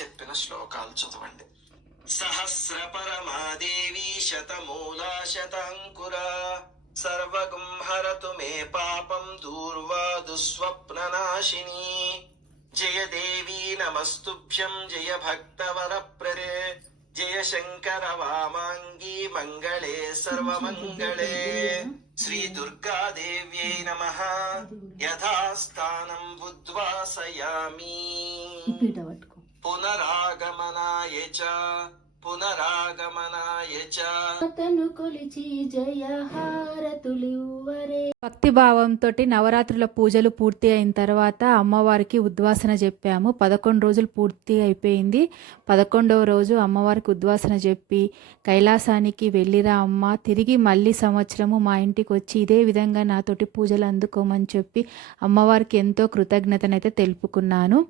చెప్పిన శ్లోకాలు చదవండి. సహస్ర పరమాదేవి శతమూలా శతంకురా సర్వగుం హరతు మే పాపం దూర్వా దుస్వప్ననాశిని జయ దేవీ నమస్తుభ్యం జయ భక్తవర ప్రదే జయ శంకర వామాంగీ మంగళే సర్వమంగళే. శ్రీ దుర్గాదేవ్యై నమ. యథాస్థానం ఉద్వాసయామి ఈ పునరాగమనాయ అతను కొలిచి జయ హారతులివ్వరే భక్తి భావంతో నవరాత్రుల పూజలు పూర్తి అయిన తర్వాత అమ్మవారికి ఉద్వాసన చెప్పాము. పదకొండు రోజులు పూర్తి అయిపోయింది. పదకొండవ రోజు అమ్మవారికి ఉద్వాసన చెప్పి కైలాసానికి వెళ్ళిరా అమ్మ. తిరిగి మళ్ళీ సంవత్సరము మా ఇంటికి వచ్చి ఇదే విధంగా నాతోటి పూజలు అందుకోమని చెప్పి అమ్మవారికి ఎంతో కృతజ్ఞతనైతే తెలుపుకున్నాను.